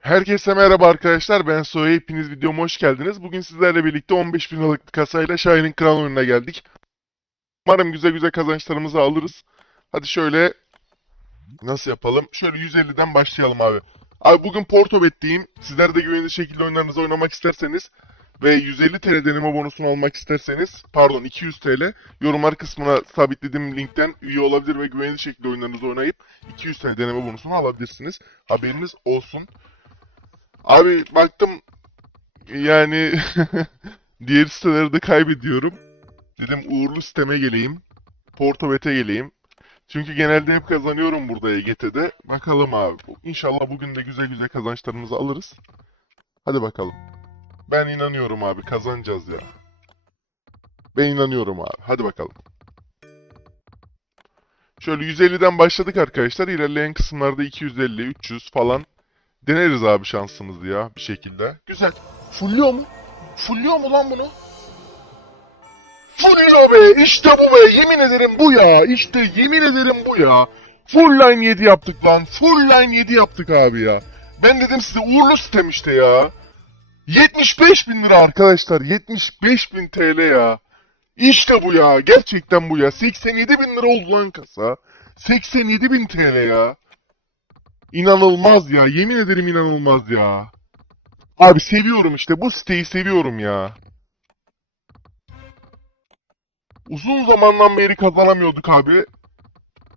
Herkese merhaba arkadaşlar. Ben Soya. Hepiniz videoma hoş geldiniz. Bugün sizlerle birlikte 15 bin liralık kasayla Şahin'in Kral oyununa geldik. Umarım güzel güzel kazançlarımızı alırız. Hadi şöyle nasıl yapalım? Şöyle 150'den başlayalım abi. Abi bugün Porto betteyim. Sizler de güvenilir şekilde oyunlarınızı oynamak isterseniz ve 150 TL deneme bonusunu almak isterseniz, pardon 200 TL, yorumlar kısmına sabitlediğim linkten üye olabilir ve güvenilir şekilde oyunlarınızı oynayıp 200 TL deneme bonusunu alabilirsiniz. Haberiniz olsun. Abi baktım yani diğer sitelerde kaybediyorum. Dedim uğurlu siteme geleyim. Portobet'e geleyim. Çünkü genelde hep kazanıyorum burada EGT'de. Bakalım abi. İnşallah bugün de güzel güzel kazançlarımızı alırız. Hadi bakalım. Ben inanıyorum abi kazanacağız ya. Ben inanıyorum abi. Hadi bakalım. Şöyle 150'den başladık arkadaşlar. İlerleyen kısımlarda 250, 300 falan Deneriz abi şansımızı ya bir şekilde. Güzel. Fulluyor mu? Fulluyor mu lan bunu? Fulluyor be! İşte bu be! Yemin ederim bu ya! İşte yemin ederim bu ya! Full line 7 yaptık lan! Full line 7 yaptık abi ya! Ben dedim size uğurlu sistem işte ya! 75 bin lira arkadaşlar! 75 bin TL ya! İşte bu ya! Gerçekten bu ya! 87 bin lira oldu lan kasa! 87 bin TL ya! İnanılmaz ya. Yemin ederim inanılmaz ya. Abi seviyorum işte. Bu siteyi seviyorum ya. Uzun zamandan beri kazanamıyorduk abi.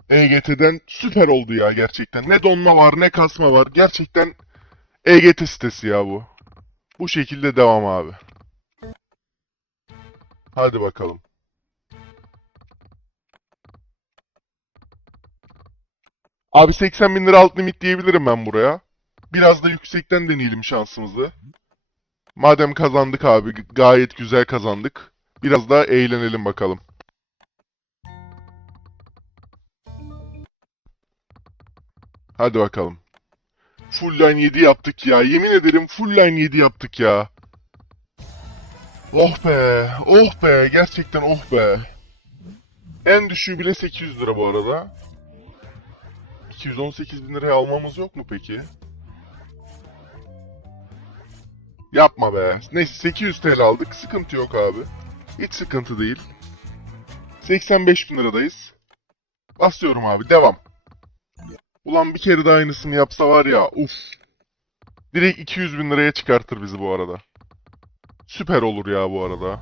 EGT'den süper oldu ya gerçekten. Ne donma var ne kasma var. Gerçekten EGT sitesi ya bu. Bu şekilde devam abi. Hadi bakalım. Abi 80 bin lira alt limit diyebilirim ben buraya. Biraz da yüksekten deneyelim şansımızı. Madem kazandık abi, gayet güzel kazandık. Biraz daha eğlenelim bakalım. Hadi bakalım. Full line 7 yaptık ya. Yemin ederim full line 7 yaptık ya. Oh be, oh be, gerçekten oh be. En düşüğü bile 800 lira bu arada. 218 bin liraya almamız yok mu peki? Yapma be. Neyse 800 TL aldık. Sıkıntı yok abi. Hiç sıkıntı değil. 85 bin liradayız. Basıyorum abi. Devam. Ulan bir kere daha aynısını yapsa var ya. Uf. Direkt 200 bin liraya çıkartır bizi bu arada. Süper olur ya bu arada.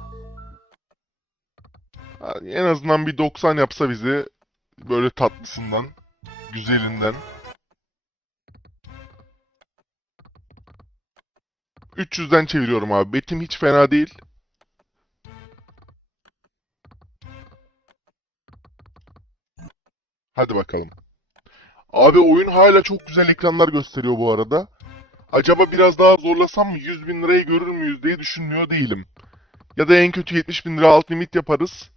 Ha, En azından bir 90 yapsa bizi böyle tatlısından güzelinden. 300'den çeviriyorum abi. Betim hiç fena değil. Hadi bakalım. Abi oyun hala çok güzel ekranlar gösteriyor bu arada. Acaba biraz daha zorlasam mı 100 bin lirayı görür müyüz diye düşünmüyor değilim. Ya da en kötü 70 bin lira alt limit yaparız.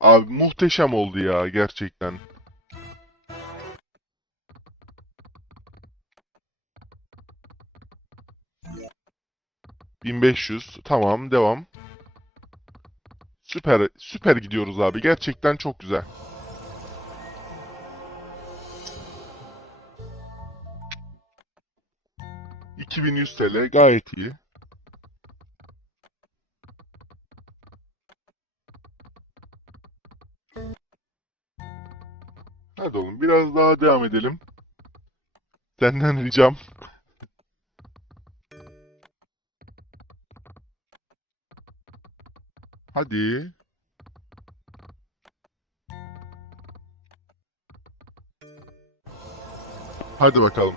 Abi muhteşem oldu ya gerçekten. 1500. Tamam, devam. Süper, süper gidiyoruz abi. Gerçekten çok güzel. ...2100 TL gayet iyi. Hadi oğlum biraz daha devam edelim. Senden ricam. Hadi. Hadi bakalım.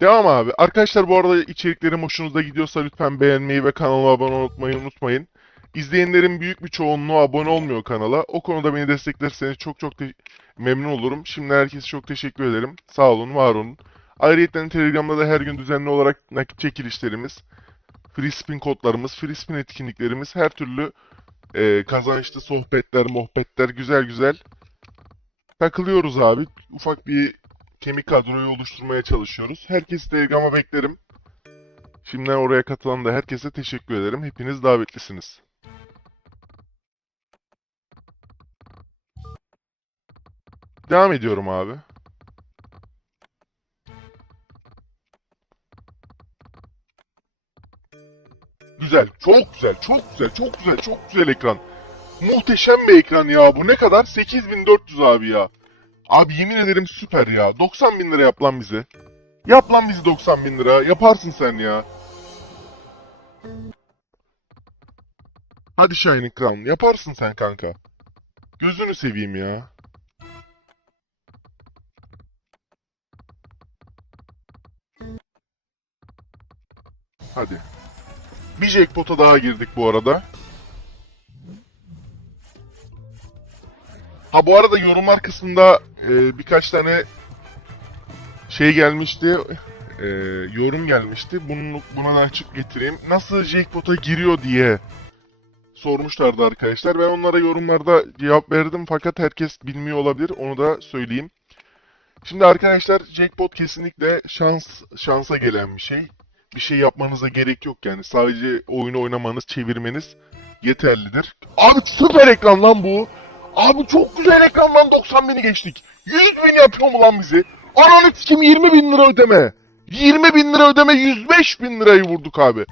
Devam abi. Arkadaşlar bu arada içeriklerim hoşunuza gidiyorsa lütfen beğenmeyi ve kanalıma abone olmayı unutmayın. İzleyenlerin büyük bir çoğunluğu abone olmuyor kanala. O konuda beni desteklerseniz çok çok memnun olurum. Şimdi herkese çok teşekkür ederim. Sağ olun, var olun. Ayrıca Telegram'da da her gün düzenli olarak nakit çekilişlerimiz, free spin kodlarımız, free spin etkinliklerimiz, her türlü e, kazançlı sohbetler, muhabbetler güzel güzel takılıyoruz abi. Ufak bir kemik kadroyu oluşturmaya çalışıyoruz. Herkesi Telegram'a beklerim. Şimdiden oraya katılan da herkese teşekkür ederim. Hepiniz davetlisiniz. Devam ediyorum abi. Güzel, çok güzel, çok güzel, çok güzel, çok güzel ekran. Muhteşem bir ekran ya. Bu ne kadar? 8400 abi ya. Abi yemin ederim süper ya. 90 bin lira yap lan bize. Yap lan bizi 90 bin lira. Yaparsın sen ya. Hadi Shining Crown. Yaparsın sen kanka. Gözünü seveyim ya. Hadi. Bir jackpot'a daha girdik bu arada. Ha bu arada yorumlar kısmında e, birkaç tane şey gelmişti. e, yorum gelmişti. Bunu, buna da açık getireyim. Nasıl jackpot'a giriyor diye sormuşlardı arkadaşlar. Ben onlara yorumlarda cevap verdim fakat herkes bilmiyor olabilir. Onu da söyleyeyim. Şimdi arkadaşlar jackpot kesinlikle şans şansa gelen bir şey. Bir şey yapmanıza gerek yok yani. Sadece oyunu oynamanız, çevirmeniz yeterlidir. Abi süper ekran lan bu. Abi çok güzel ekran lan 90 bini geçtik. 100 bin yapıyor mu lan bizi? Ananı sikim 20 bin lira ödeme. 20 bin lira ödeme 105 bin lirayı vurduk abi.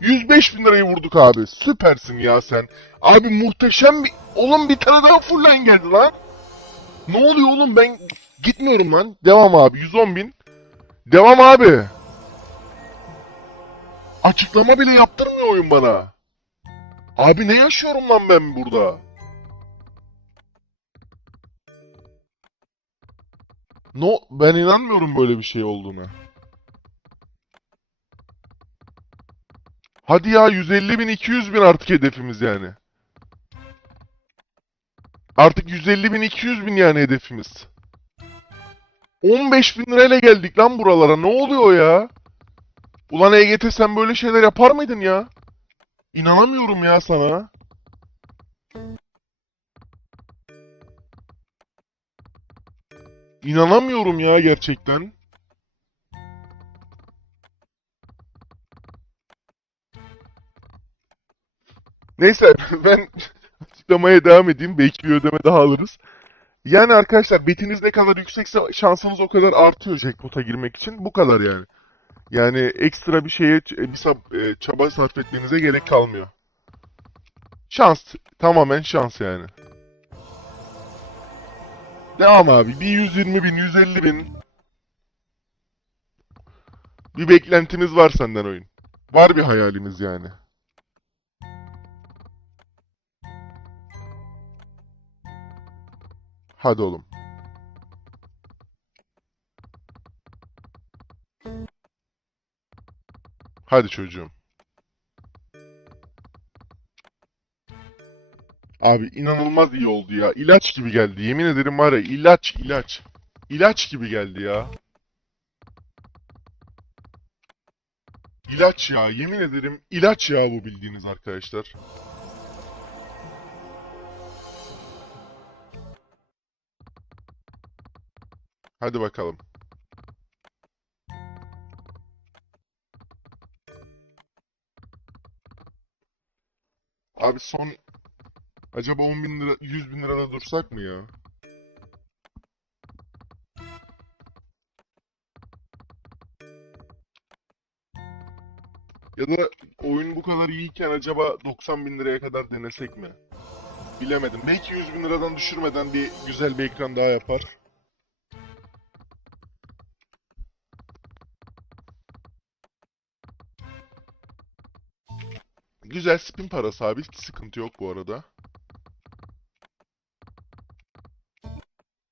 105 bin lirayı vurduk abi. Süpersin ya sen. Abi muhteşem bir... Oğlum bir tane daha full geldi lan. Ne oluyor oğlum ben gitmiyorum lan. Devam abi 110 bin. Devam abi. Açıklama bile yaptırmıyor oyun bana. Abi ne yaşıyorum lan ben burada? No, ben inanmıyorum böyle bir şey olduğuna. Hadi ya 150 bin 200 bin artık hedefimiz yani. Artık 150 bin 200 bin yani hedefimiz. 15 bin lirayla geldik lan buralara. Ne oluyor ya? Ulan EGT sen böyle şeyler yapar mıydın ya? İnanamıyorum ya sana. İnanamıyorum ya gerçekten. Neyse ben açıklamaya devam edeyim. Belki bir ödeme daha alırız. Yani arkadaşlar betiniz ne kadar yüksekse şansınız o kadar artıyor jackpot'a girmek için. Bu kadar yani. Yani ekstra bir şeye ç- bir e, çaba sarf etmenize gerek kalmıyor. Şans. Tamamen şans yani. Devam abi. Bir 120 bin, 150 bin. Bir beklentimiz var senden oyun. Var bir hayalimiz yani. Hadi oğlum. Hadi çocuğum. Abi inanılmaz iyi oldu ya. İlaç gibi geldi. Yemin ederim var ya ilaç ilaç. İlaç gibi geldi ya. İlaç ya. Yemin ederim ilaç ya bu bildiğiniz arkadaşlar. Hadi bakalım. Abi son acaba 10 bin lira 100 bin lirada dursak mı ya? Ya da oyun bu kadar iyiyken acaba 90 bin liraya kadar denesek mi? Bilemedim. Belki 100 bin liradan düşürmeden bir güzel bir ekran daha yapar. Güzel spin parası abi. Hiç sıkıntı yok bu arada.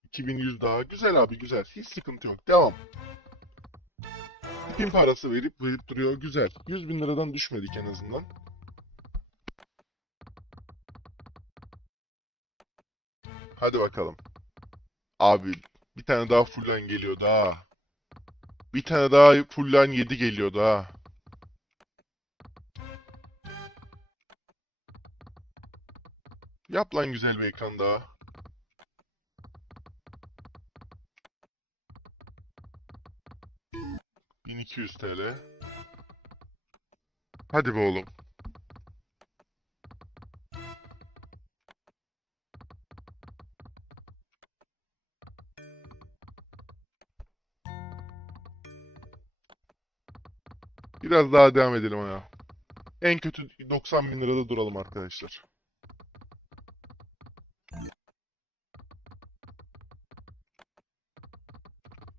2100 daha. Güzel abi güzel. Hiç sıkıntı yok. Devam. Spin parası verip verip duruyor. Güzel. 100 bin liradan düşmedik en azından. Hadi bakalım. Abi bir tane daha full line geliyor daha. Bir tane daha full line 7 geliyor daha. Yap lan güzel bir ekran daha. ...1200 TL. Hadi be oğlum. Biraz daha devam edelim ya. En kötü 90 bin lirada duralım arkadaşlar.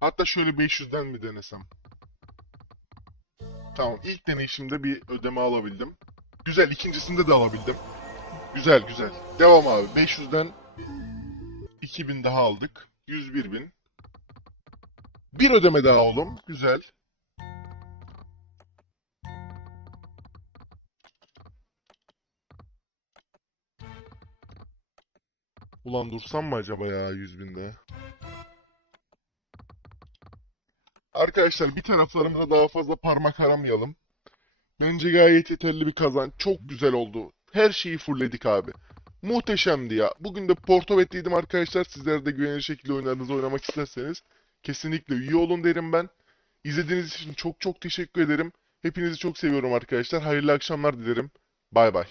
Hatta şöyle 500'den mi denesem? Tamam ilk deneyişimde bir ödeme alabildim. Güzel ikincisinde de alabildim. Güzel güzel. Devam abi. 500'den 2000 daha aldık. 101 bin. Bir ödeme daha oğlum. Güzel. Ulan dursam mı acaba ya 100 binde? Arkadaşlar bir taraflarımıza daha fazla parmak aramayalım. Bence gayet yeterli bir kazanç. Çok güzel oldu. Her şeyi fullledik abi. Muhteşemdi ya. Bugün de Porto betliydim arkadaşlar. Sizler de güvenilir şekilde oyunlarınızı oynamak isterseniz kesinlikle üye olun derim ben. İzlediğiniz için çok çok teşekkür ederim. Hepinizi çok seviyorum arkadaşlar. Hayırlı akşamlar dilerim. Bay bay.